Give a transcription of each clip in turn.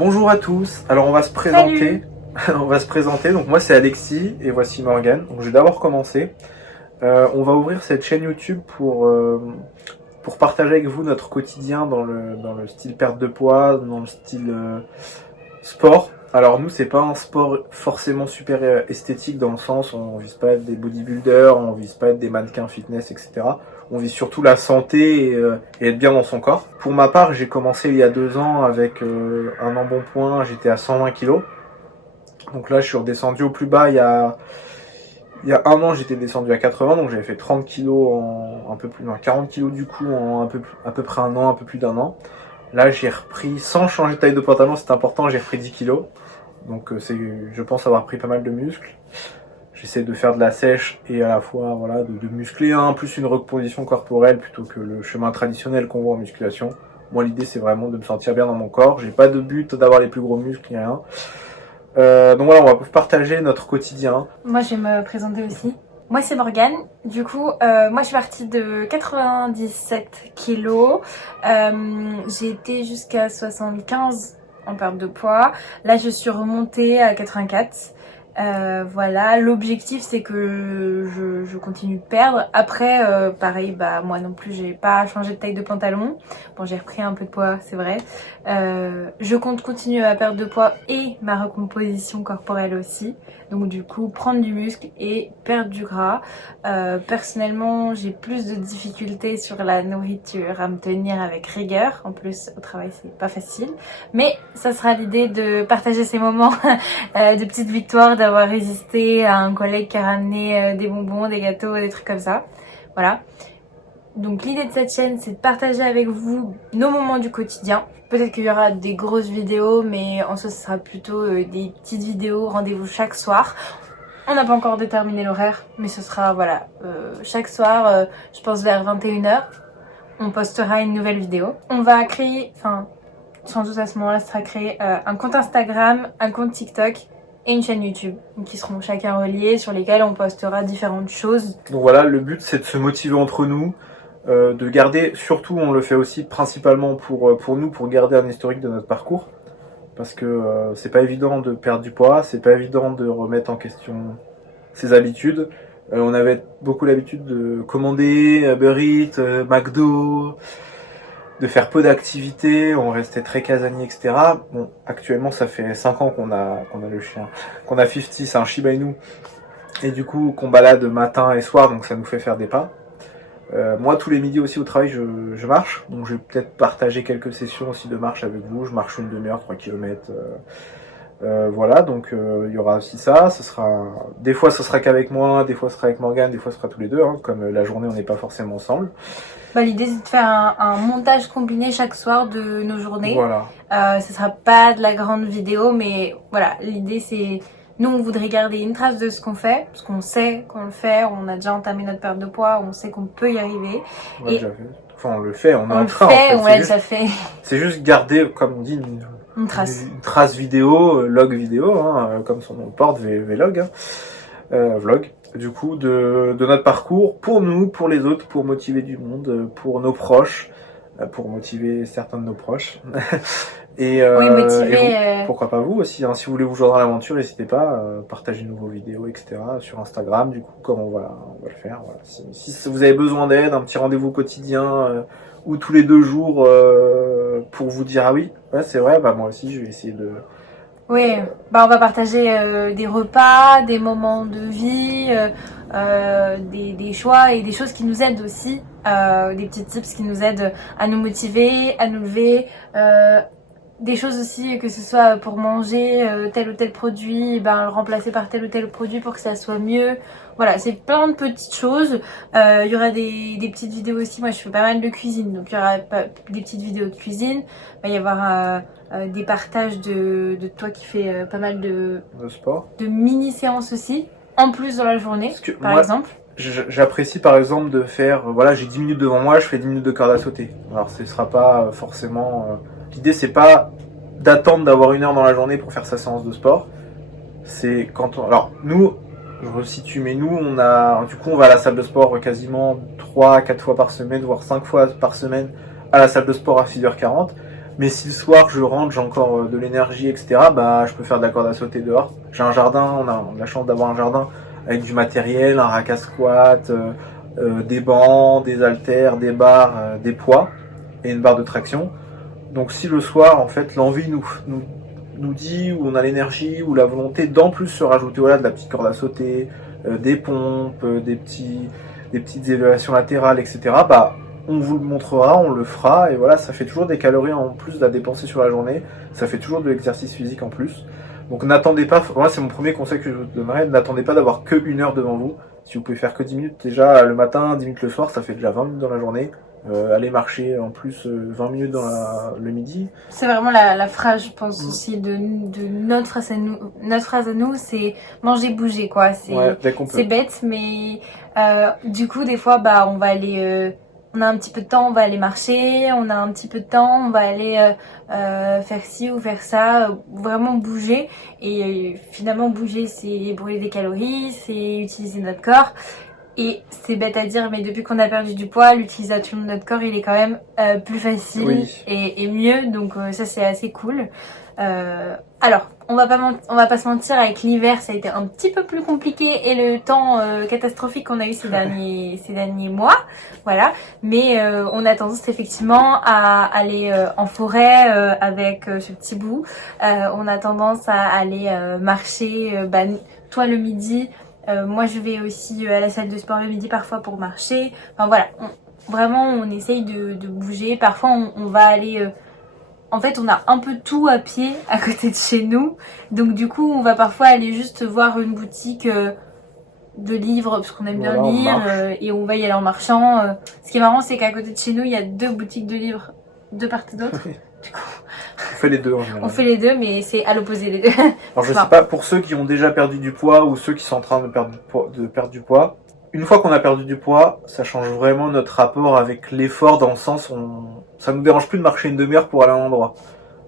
Bonjour à tous, alors on va se présenter. On va se présenter, donc moi c'est Alexis et voici Morgane. Donc je vais d'abord commencer. On va ouvrir cette chaîne YouTube pour partager avec vous notre quotidien dans le style perte de poids, dans le style sport. Alors nous c'est pas un sport forcément super esthétique dans le sens où on vise pas être des bodybuilders, on vise pas être des mannequins fitness, etc. On vise surtout la santé et être bien dans son corps. Pour ma part, j'ai commencé il y a 2 ans avec un embonpoint, j'étais à 120 kg. Donc là je suis redescendu au plus bas il y a 1 an, j'étais descendu à 80, donc j'avais fait 30 kg en un peu plus, non, 40 kg du coup en à peu près 1 an, un peu plus d'1 an. Là j'ai repris, sans changer de taille de pantalon, c'est important, j'ai repris 10 kg. Donc je pense avoir pris pas mal de muscles. J'essaie de faire de la sèche et à la fois voilà, de muscler, plus une recomposition corporelle plutôt que le chemin traditionnel qu'on voit en musculation. Moi l'idée c'est vraiment de me sentir bien dans mon corps, j'ai pas de but d'avoir les plus gros muscles ni rien. Donc voilà, on va partager notre quotidien. Moi je vais me présenter aussi. Moi c'est Morgane, du coup moi je suis partie de 97 kilos, j'ai été jusqu'à 75 en perte de poids, là je suis remontée à 84. Voilà, l'objectif c'est que je continue de perdre. Après, pareil, moi non plus j'ai pas changé de taille de pantalon. Bon, j'ai repris un peu de poids, c'est vrai. Je compte continuer à perdre de poids et ma recomposition corporelle aussi. Donc du coup, prendre du muscle et perdre du gras. Personnellement, j'ai plus de difficultés sur la nourriture, à me tenir avec rigueur. En plus, au travail, c'est pas facile. Mais ça sera l'idée de partager ces moments de petites victoires, d'avoir résisté à un collègue qui a ramené des bonbons, des gâteaux, des trucs comme ça. Voilà. Donc l'idée de cette chaîne, c'est de partager avec vous nos moments du quotidien. Peut-être qu'il y aura des grosses vidéos, mais en soi, ce sera plutôt des petites vidéos. Rendez-vous chaque soir. On n'a pas encore déterminé l'horaire, mais ce sera, voilà, chaque soir, je pense vers 21h, on postera une nouvelle vidéo. On va créer, sans doute à ce moment-là, ce sera créé un compte Instagram, un compte TikTok et une chaîne YouTube, qui seront chacun reliés, sur lesquels on postera différentes choses. Donc voilà, le but c'est de se motiver entre nous, de garder, surtout on le fait aussi principalement pour nous, pour garder un historique de notre parcours. Parce que c'est pas évident de perdre du poids, c'est pas évident de remettre en question ses habitudes. On avait beaucoup l'habitude de commander Uber Eats, McDo, de faire peu d'activités, on restait très casanier, etc. Bon, actuellement ça fait 5 ans qu'on a le chien, qu'on a 50, c'est un Shiba Inu, et du coup qu'on balade matin et soir, donc ça nous fait faire des pas. Moi tous les midis aussi au travail je marche, donc je vais peut-être partager quelques sessions aussi de marche avec vous, je marche une demi-heure, 3 km. Voilà, donc il y aura aussi ça, des fois ce sera qu'avec moi, des fois ce sera avec Morgane, des fois ce sera tous les deux, comme la journée on n'est pas forcément ensemble. L'idée c'est de faire un montage combiné chaque soir de nos journées. Voilà. Ce sera pas de la grande vidéo, mais voilà, l'idée c'est... Nous, on voudrait garder une trace de ce qu'on fait, parce qu'on sait qu'on le fait, on a déjà entamé notre perte de poids, on sait qu'on peut y arriver. On l'a déjà fait. Enfin, on le fait, on est en train. On l'a déjà fait. C'est juste garder, comme on dit, une trace. Une trace vidéo, log vidéo, comme son nom le porte, vlog. Vlog. Du coup, de notre parcours, pour nous, pour les autres, pour motiver du monde, pour nos proches, pour motiver certains de nos proches. Et pourquoi pas vous aussi, si vous voulez vous joindre à l'aventure, n'hésitez pas, partager de nouveaux vidéos, etc. sur Instagram, du coup, comme on va le faire. Voilà. Si vous avez besoin d'aide, un petit rendez-vous quotidien, ou tous les 2 jours, pour vous dire, ah oui, ouais, c'est vrai, moi aussi, je vais essayer de... Oui, on va partager des repas, des moments de vie, des choix et des choses qui nous aident aussi, des petits tips qui nous aident à nous motiver, à nous lever, des choses aussi, que ce soit pour manger tel ou tel produit, le remplacer par tel ou tel produit pour que ça soit mieux. Voilà, c'est plein de petites choses. Il y aura des petites vidéos aussi. Moi, je fais pas mal de cuisine, donc il y aura des petites vidéos de cuisine. Il va y avoir des partages de toi qui fais pas mal de sport, de mini-séances aussi, en plus dans la journée, par exemple. J'apprécie par exemple de faire, voilà, j'ai 10 minutes devant moi, je fais 10 minutes de corde à sauter. Alors ce sera pas forcément... L'idée c'est pas d'attendre d'avoir 1 heure dans la journée pour faire sa séance de sport. C'est quand on... Alors nous, je resitue, mais nous on va à la salle de sport quasiment 3-4 fois par semaine, voire 5 fois par semaine à la salle de sport à 6h40. Mais si le soir je rentre, j'ai encore de l'énergie, etc., bah je peux faire de la corde à sauter dehors. J'ai un jardin, on a la chance d'avoir un jardin avec du matériel, un rack à squat, des bancs, des haltères, des barres, des poids et une barre de traction. Donc si le soir, en fait, l'envie nous dit, où on a l'énergie, ou la volonté d'en plus se rajouter voilà, de la petite corde à sauter, des pompes, des petites élévations latérales, etc., bah on vous le montrera, on le fera, et voilà, ça fait toujours des calories en plus à dépenser sur la journée, ça fait toujours de l'exercice physique en plus. Donc n'attendez pas, moi c'est mon premier conseil que je vous donnerais, n'attendez pas d'avoir que 1 heure devant vous. Si vous pouvez faire que 10 minutes déjà le matin, 10 minutes le soir, ça fait déjà 20 minutes dans la journée. Aller marcher en plus 20 minutes dans le midi. C'est vraiment la phrase, je pense aussi, de notre phrase à nous. Notre phrase à nous, c'est manger, bouger, quoi. C'est bête, mais du coup, des fois, bah, on va aller... on a un petit peu de temps, on va aller marcher, on a un petit peu de temps, on va aller faire ci ou faire ça, vraiment bouger. Et finalement, bouger, c'est brûler des calories, c'est utiliser notre corps. Et c'est bête à dire, mais depuis qu'on a perdu du poids, l'utilisation de notre corps, il est quand même plus facile oui. et mieux. Donc ça, c'est assez cool. Alors, on va pas se mentir, avec l'hiver, ça a été un petit peu plus compliqué et le temps catastrophique qu'on a eu ces derniers mois. Voilà. Mais on a tendance effectivement à aller en forêt avec ce petit bout. On a tendance à aller marcher, toi le midi. Moi je vais aussi à la salle de sport le midi parfois pour marcher. Enfin voilà, vraiment on essaye de bouger. Parfois on va aller... en fait on a un peu tout à pied à côté de chez nous. Donc du coup on va parfois aller juste voir une boutique de livres parce qu'on aime bien lire et on va y aller en marchant. Ce qui est marrant c'est qu'à côté de chez nous il y a 2 boutiques de livres de part et d'autre. Du coup, on fait les deux en général. On fait les deux, mais c'est à l'opposé les deux. Alors je sais pas, pour ceux qui ont déjà perdu du poids ou ceux qui sont en train de perdre du poids, une fois qu'on a perdu du poids, ça change vraiment notre rapport avec l'effort dans le sens ça nous dérange plus de marcher une demi-heure pour aller à un endroit.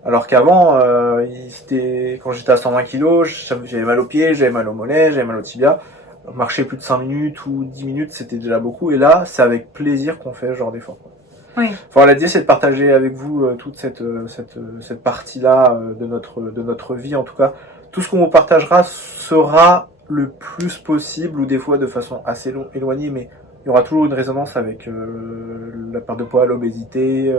Alors qu'avant, quand j'étais à 120 kg, j'avais mal aux pieds, j'avais mal aux mollets, j'avais mal au tibia. Marcher plus de 5 minutes ou 10 minutes, c'était déjà beaucoup. Et là, c'est avec plaisir qu'on fait ce genre d'effort. Oui. Enfin, l'idée, c'est de partager avec vous toute cette partie-là de notre vie. En tout cas, tout ce qu'on vous partagera sera le plus possible, ou des fois de façon assez éloignée, mais il y aura toujours une résonance avec la perte de poids, l'obésité,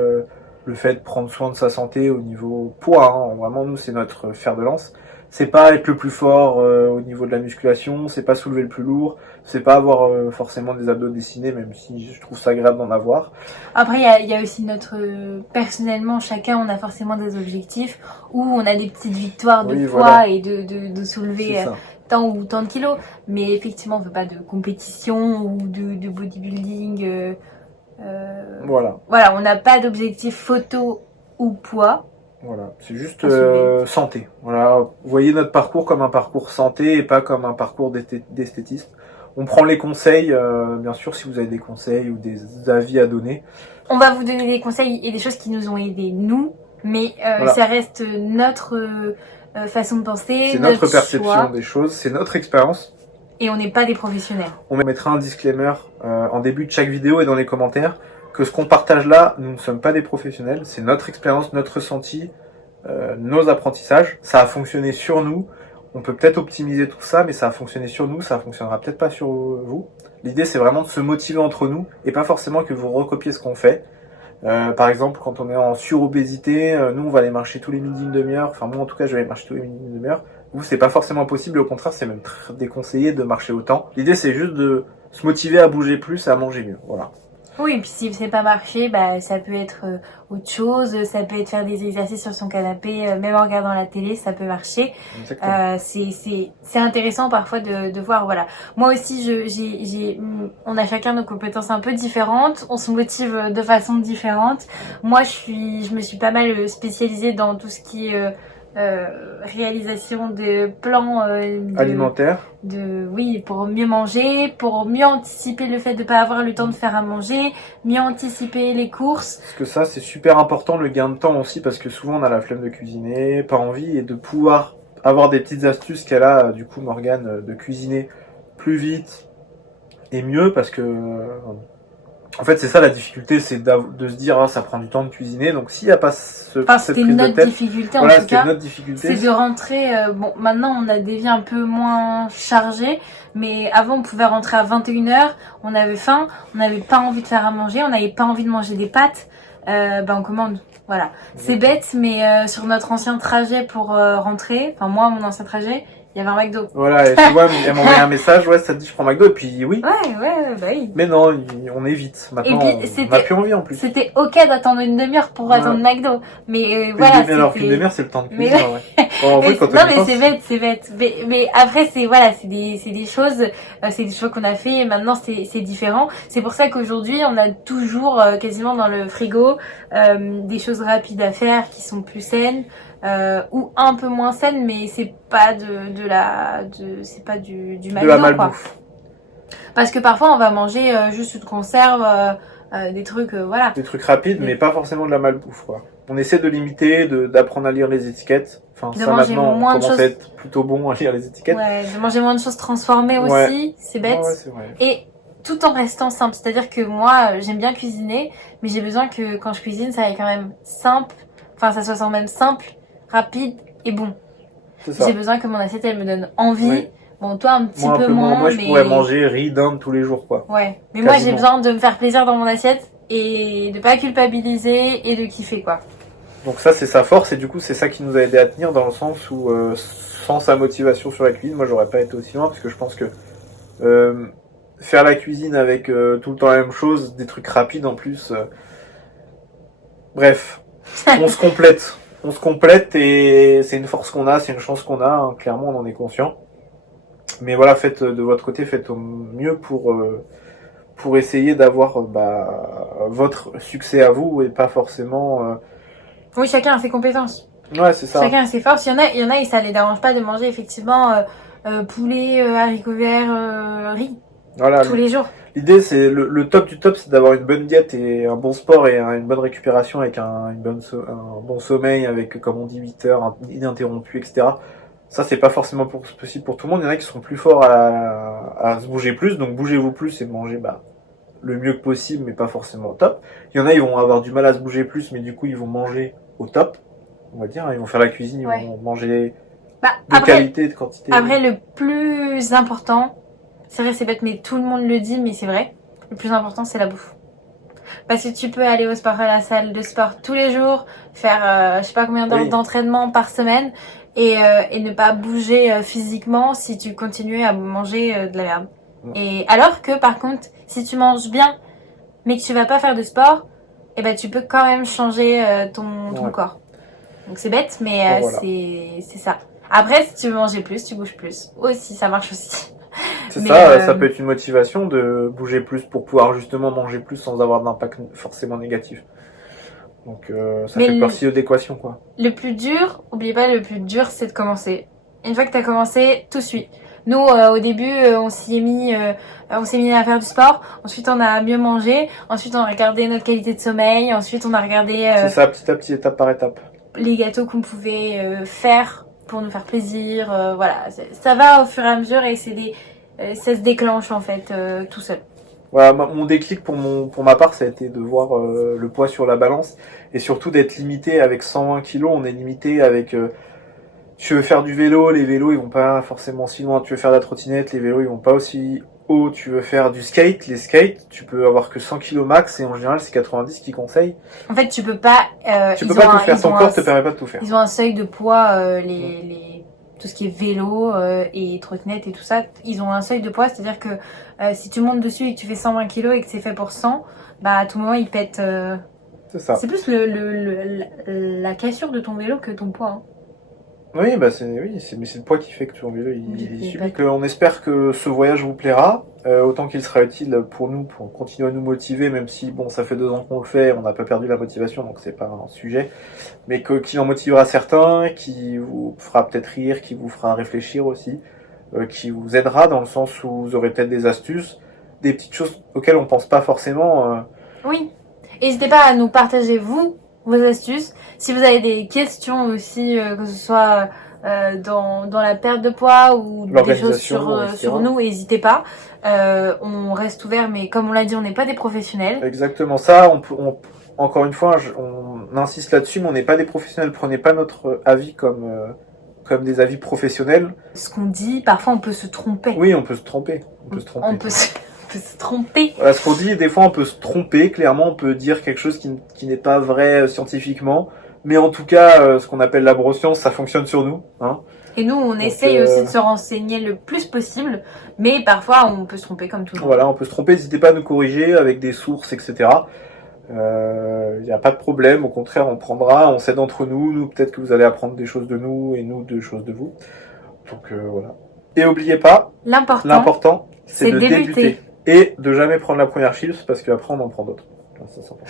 le fait de prendre soin de sa santé au niveau poids. Hein. Vraiment, nous, c'est notre fer de lance. C'est pas être le plus fort au niveau de la musculation, c'est pas soulever le plus lourd, c'est pas avoir forcément des abdos dessinés, même si je trouve ça agréable d'en avoir. Après, il y a aussi personnellement, chacun, on a forcément des objectifs où on a des petites victoires de poids voilà. Et de soulever tant ou tant de kilos. Mais effectivement, on veut pas de compétition ou de bodybuilding. Voilà. Voilà, on n'a pas d'objectif photo ou poids. Voilà, c'est juste santé. Voilà, vous voyez notre parcours comme un parcours santé et pas comme un parcours d'esthétisme. On prend les conseils, bien sûr, si vous avez des conseils ou des avis à donner. On va vous donner des conseils et des choses qui nous ont aidés, nous, mais voilà. Ça reste notre façon de penser, c'est notre perception des choses, c'est notre expérience. Et on n'est pas des professionnels. On mettra un disclaimer en début de chaque vidéo et dans les commentaires. Que ce qu'on partage là, nous ne sommes pas des professionnels, c'est notre expérience, notre ressenti, nos apprentissages. Ça a fonctionné sur nous, on peut peut-être optimiser tout ça, mais ça a fonctionné sur nous, ça fonctionnera peut-être pas sur vous. L'idée c'est vraiment de se motiver entre nous, et pas forcément que vous recopiez ce qu'on fait. Par exemple, quand on est en surobésité, nous on va aller marcher tous les midis une demi-heure, enfin moi en tout cas je vais aller marcher tous les midis une demi-heure. Vous c'est pas forcément possible, au contraire c'est même très déconseillé de marcher autant. L'idée c'est juste de se motiver à bouger plus et à manger mieux, voilà. Oui, et puis si c'est pas marché, bah ça peut être autre chose, ça peut être faire des exercices sur son canapé, même en regardant la télé, ça peut marcher. C'est intéressant parfois de voir, voilà. Moi aussi, on a chacun nos compétences un peu différentes, on se motive de façon différente. Moi, je me suis pas mal spécialisée dans tout ce qui est réalisation de plans alimentaires. Oui, pour mieux manger, pour mieux anticiper le fait de ne pas avoir le temps de faire à manger, mieux anticiper les courses. Parce que ça, c'est super important, le gain de temps aussi, parce que souvent on a la flemme de cuisiner, pas envie, et de pouvoir avoir des petites astuces qu'elle a, du coup, Morgane, de cuisiner plus vite et mieux, parce que En fait, c'est ça la difficulté, c'est de se dire, ah, ça prend du temps de cuisiner. Donc, s'il n'y a pas cette C'était prise de notre tête, difficulté voilà, en tout c'était cas. notre difficulté. C'est de rentrer. Bon, maintenant on a des vies un peu moins chargées, mais avant on pouvait rentrer à 21h, on avait faim, on n'avait pas envie de faire à manger, on n'avait pas envie de manger des pâtes, on commande. Voilà. C'est bête, mais sur notre ancien trajet pour rentrer, enfin moi, mon ancien trajet, il y avait un McDo. Voilà, et tu vois, elle m'a envoyé un message, ouais, ça te dit je prends McDo, et puis oui. Ouais, bah oui. Mais non, on évite. Maintenant, Et puis, on n'a plus envie en plus. C'était ok d'attendre une demi-heure pour attendre McDo. Mais voilà. Une demi-heure, qu'une demi-heure, c'est le temps de cuisine, ouais. Bon, en vrai, quand non, mais c'est bête. Mais après, c'est des choses qu'on a fait et maintenant c'est différent. C'est pour ça qu'aujourd'hui, on a toujours quasiment dans le frigo des choses rapides à faire qui sont plus saines. Ou un peu moins saines, mais c'est pas c'est pas du McDo, de la malbouffe. Parce que parfois on va manger juste une conserve, des trucs, voilà. Des trucs rapides, mais pas forcément de la malbouffe, quoi. On essaie de limiter, d'apprendre à lire les étiquettes. Enfin, ça maintenant, on commence à être plutôt bon à lire les étiquettes. Ouais, de manger moins de choses transformées aussi, c'est bête. Ouais, c'est vrai. Et tout en restant simple, c'est-à-dire que moi, j'aime bien cuisiner, mais j'ai besoin que quand je cuisine, ça aille quand même simple, enfin ça soit quand même simple, rapide et bon. J'ai besoin que mon assiette, elle me donne envie. Oui. Bon, toi, un petit peu moins. Moi, je pourrais manger riz, dinde tous les jours, quoi. Ouais. Mais quasiment. Moi, j'ai besoin de me faire plaisir dans mon assiette et de pas culpabiliser et de kiffer, quoi. Donc ça, c'est sa force et du coup, c'est ça qui nous a aidé à tenir dans le sens où, sans sa motivation sur la cuisine, moi, j'aurais pas été aussi loin parce que je pense que faire la cuisine avec tout le temps la même chose, des trucs rapides en plus... Bref, on se complète. On se complète et c'est une force qu'on a, c'est une chance qu'on a, hein, clairement on en est conscient. Mais voilà, faites de votre côté, faites au mieux pour essayer d'avoir votre succès à vous et pas forcément... Oui, chacun a ses compétences. Ouais, c'est ça. Chacun a ses forces. Il y en a et ça les dérange pas de manger effectivement poulet, haricots verts, riz. Voilà, tous les jours. L'idée, c'est le top du top, c'est d'avoir une bonne diète et un bon sport et une bonne récupération avec un bon sommeil, avec, comme on dit, 8 heures ininterrompues, etc. Ça, c'est pas forcément possible pour tout le monde. Il y en a qui sont plus forts à se bouger plus, donc bougez-vous plus et mangez le mieux que possible, mais pas forcément au top. Il y en a, ils vont avoir du mal à se bouger plus, mais du coup, ils vont manger au top, on va dire. Ils vont faire la cuisine, ils vont manger de qualité, de quantité. Après, le plus important... C'est vrai, c'est bête, mais tout le monde le dit, mais c'est vrai. Le plus important, c'est la bouffe. Parce que tu peux aller au sport, à la salle de sport tous les jours, faire je sais pas combien d'heures d'entraînement par semaine et ne pas bouger physiquement si tu continues à manger de la merde. Et alors que par contre, si tu manges bien, mais que tu vas pas faire de sport, eh ben tu peux quand même changer ton corps. Donc c'est bête, mais voilà. C'est ça. Après, si tu veux manger plus, tu bouges plus. Aussi, ça marche aussi. C'est ça, ça peut être une motivation de bouger plus pour pouvoir justement manger plus sans avoir d'impact forcément négatif. Donc ça fait partie d'équation, quoi. Le plus dur, oublie pas, le plus dur c'est de commencer. Une fois que t'as commencé, tout suit. Nous au début on s'est mis à faire du sport, ensuite on a mieux mangé, ensuite on a regardé notre qualité de sommeil, ensuite on a regardé c'est ça, petit à petit, étape par étape. Les gâteaux qu'on pouvait faire pour nous faire plaisir, voilà, ça va au fur et à mesure et ça se déclenche en fait tout seul. Voilà, mon déclic pour ma part, ça a été de voir le poids sur la balance et surtout d'être limité avec 120 kilos. On est limité avec... tu veux faire du vélo, les vélos ils vont pas forcément si loin. Tu veux faire de la trottinette, les vélos ils vont pas aussi haut. Tu veux faire du skate, les skates, tu peux avoir que 100 kilos max et en général c'est 90 qui conseillent. En fait tu peux pas... tu peux pas tout faire, ton corps te permet pas de tout faire. Ils ont un seuil de poids, tout ce qui est vélo et trottinette et tout ça, ils ont un seuil de poids, c'est-à-dire que si tu montes dessus et que tu fais 120 kg et que c'est fait pour 100, à tout moment il pète. C'est ça. C'est plus la cassure de ton vélo que ton poids. Hein. Oui, mais c'est le poids qui fait que ton vélo il subit. On espère que ce voyage vous plaira, autant qu'il sera utile pour nous, pour continuer à nous motiver, même si bon, ça fait 2 ans qu'on le fait, on n'a pas perdu la motivation, donc c'est pas un sujet, mais qu'il en motivera certains, qui vous fera peut-être rire, qui vous fera réfléchir aussi, qui vous aidera dans le sens où vous aurez peut-être des astuces, des petites choses auxquelles on pense pas forcément. Oui, n'hésitez pas à nous partager vos astuces. Si vous avez des questions aussi, que ce soit dans la perte de poids ou des choses L'organisation, sur nous, n'hésitez pas. On reste ouvert, mais comme on l'a dit, on n'est pas des professionnels. Exactement ça, encore une fois, on insiste là-dessus, mais on n'est pas des professionnels. Prenez pas notre avis comme des avis professionnels. Ce qu'on dit, parfois on peut se tromper. Oui, on peut se tromper. On peut se tromper. Voilà, ce qu'on dit, des fois on peut se tromper. Clairement, on peut dire quelque chose qui n'est pas vrai scientifiquement. Mais en tout cas, ce qu'on appelle l'abroscience, ça fonctionne sur nous. Hein. Et nous, on essaye aussi de se renseigner le plus possible, mais parfois on peut se tromper comme tout le monde. Voilà, on peut se tromper, n'hésitez pas à nous corriger avec des sources, etc. Il n'y a pas de problème, au contraire, on prendra, on s'aide entre nous. Nous, peut-être que vous allez apprendre des choses de nous et nous des choses de vous. Donc voilà. Et n'oubliez pas, l'important, c'est de débuter. Et de jamais prendre la première chips parce qu'après on en prend d'autres. Ça, c'est important.